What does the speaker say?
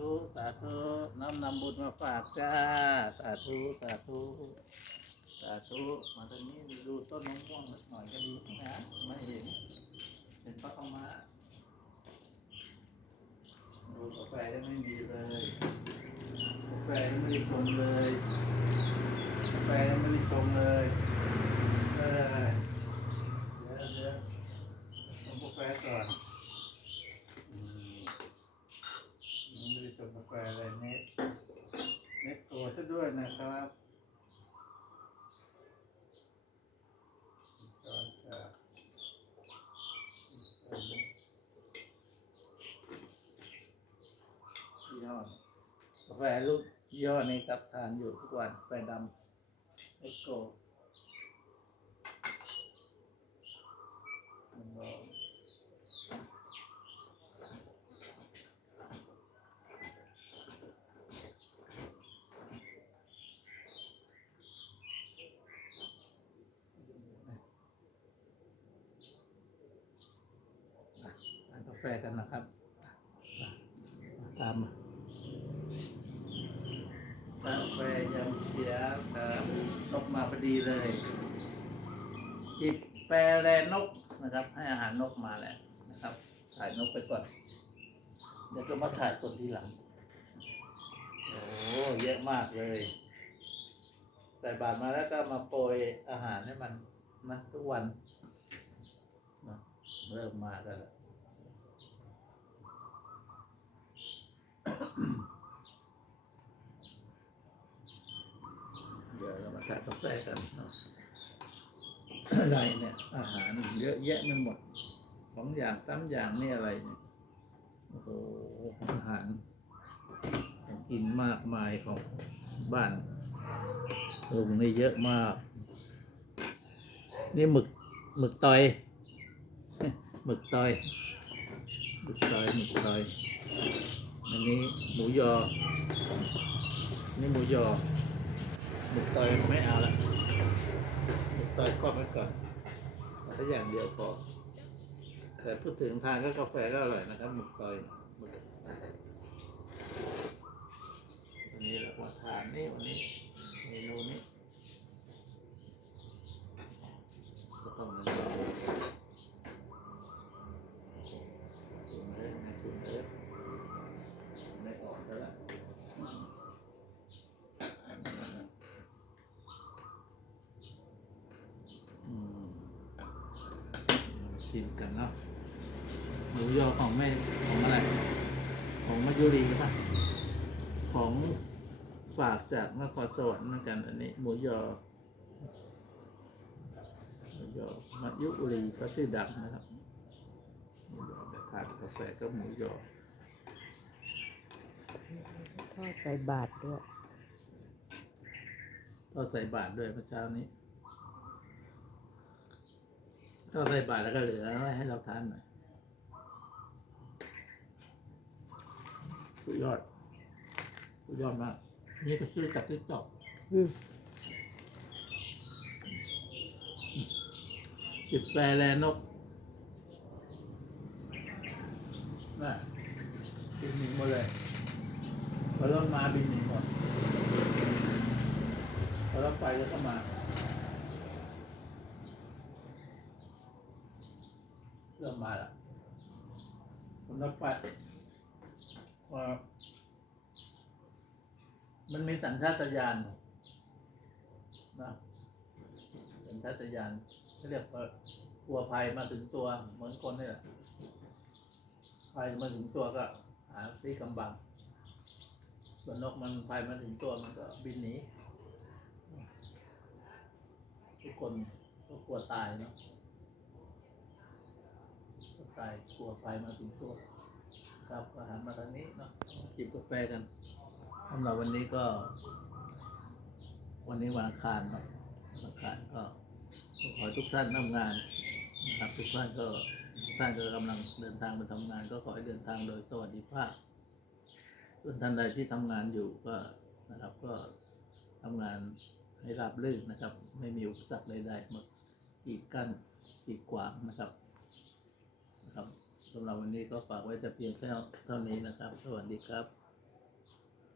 ธุสาธุน้อมนำบุญมาฝากจ้า สาธุสาธุสาธุมาตรงนี้ดูต้นมะม่วงหน่อยก็ดีนะไม่เห็นเห็นพระธรรมะดูกาแฟได้ไม่มีเลยกาแฟยังไม่ได้ชงเลยกาแฟยังไม่ได้ชงเลยเออเดี๋ยวเดี๋ยวชงกาแฟก่อนอืมยังไม่ได้ชงกาแฟเลยเน็ตเน็ตตัวซะ ด้วยนะครับยอดกาแฟลูกยอดนี้ครับทานอยู่ทุกวันกาแฟดำเอ็กโกลองทานกา แฟกันนะครับ ตามมากาแฟยำเขียวครับนกมาพอดีเลย จิบแปรแลนกนะครับ ให้อาหารนกมาแล้วนะครับ ถ่ายนกไปก่อน เดี๋ยวก็มาถ่ายคนที่หลัง โอ้เยอะมากเลยใส่บาตรมาแล้วก็มาโปรยอาหารให้มันนะทุกวัน เริ่มมากันแล้ว เดี๋ยวเรายกาแฟกันอะไรเนี่ย อาหารเยอะแยะไม่หมดสองอย่างสามอย่างนี่อะไรเนี่ยโอ้โหอาหารกินมากมายของบ้านลุงนี่เยอะมาก นี่หมึกหมึกตอยหมึกตอยหมึกตอยหมึกตอยอันนี้หมูยอ นี่หมูยอ หมึกตอยไม่เอาละหมึกตอยครอบไว้ก่อนเอาแต่อย่างเดียวพอแต่พูดถึงทานก็กาแฟก็อร่อยนะครับหมึกตอยหมึกวันนี้เรามาทานนี่วันนี้เมนูนี้ก็ต้องเงินเราสูงเลยนะสูงเลยไม่ออกซะละ อืม ชิมกันเนาะหมูยอของแม่ของอะไร ของมายุรีป่ะ ของฝากจากนครสวรรค์เหมือนกันอันนี้ หมูยอหมูยอมายุรีเขาชื่อดังนะครับหมูยอแบบทานกาแฟก็หมูยอทอดใส่บาตรด้วยก็ใส่บาตรด้วยเมื่อเช้านี้ ก็ใส่บาตรแล้วก็เหลือไว้ให้เราทานหน่อยสุดยอดสุดยอดมาก นี่ก็ซื้อจากติ๊กต็อกอืมจิบแปรแลนกน่ะบินหนีหมดเลยพอรถมาบินหนีหมดพอรถไปก็เข้ามา เริ่มมาแล้วผมรถไปว่ามันมีสัญชาตญาณนะสัญชาตญาณเขาเรียกว่ากลัวภัยมาถึงตัวเหมือนคนนี่แหละภัยมาถึงตัวก็หาที่กำบัง ส่วนนกมันภัยมาถึงตัวมันก็บินหนีทุกคนก็กลัวตายเนาะ ก็ตายกลัวไฟมาถึงตัวครับก็หันมาทางนี้เนาะจิบกาแฟกันสำหรับวันนี้ก็ วันนี้วันอังคารเนาะวันอังคารก็ขอให้ทุกท่านทำงานนะครับทุกท่านก็ทุกท่านก็กำลังเดินทางไปทำงาน ก็ขอให้เดินทางโดยสวัสดิภาพ ส่วนท่านใดที่ทำงานอยู่ก็นะครับก็ทำงานให้ราบรื่นนะครับ ไม่มีอุปสรรคใดๆมากีดกั้นกีดขวางนะครับ นะครับสำหรับวันนี้ก็ฝากไว้แต่เพียงเท่าเท่านี้นะครับ สวัสดีครับ